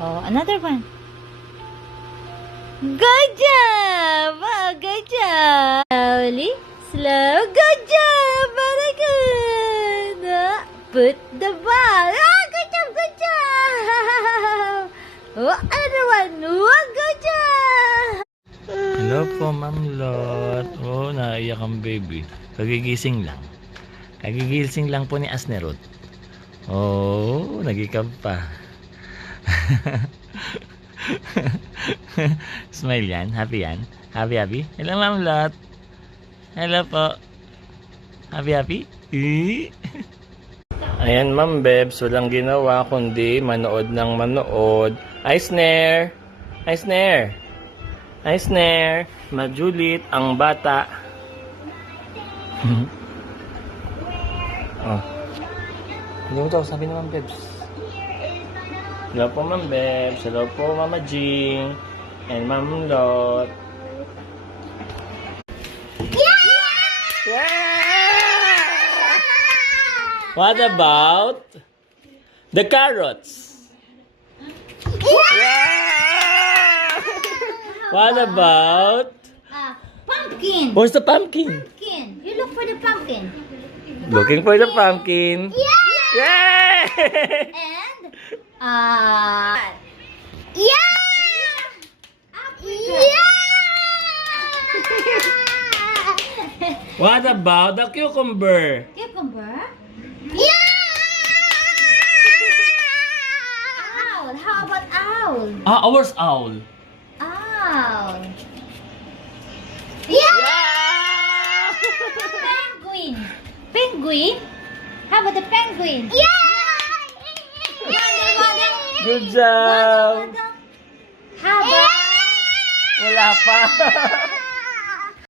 Oh, another one. Good job! Oh, good job! Slowly, slow. Good job! Very good! Put the ball. Oh, good job! Good job! Oh, another one. Oh, good job! Hello po, Ma'am Lot. Oh, naiyak ang baby. Kagigising lang. Kagigising lang po ni Asnerot. Oh, nagikab pa. Smile yan. Happy yan. Happy, happy. Hello, Ma'am Lot. Hello po. Happy, happy? Ayan, Ma'am Bebs. Walang ginawa kundi manood ng manood. Eisner! Eisner! Eisner! Majulit ang bata. Oh. Hello daw, sabi ni Ma'am Bebs. Hello po, Ma'am Bebs. Hello po, Mama Jing. And Ma'am Lot. Yeah! What about the carrots? Yeah! What about Pumpkin. where's the pumpkin? Pumpkin. You look for the pumpkin. Looking for the pumpkin. Yeah! Yeah! And yeah! Yeah! What about the cucumber? Cucumber? Yeah! Owl. How about owl? Where's owl? Owl. Yeah! Yeah! Penguin. Penguin? How about the penguin? Yeah! Good job! How about Wala pa.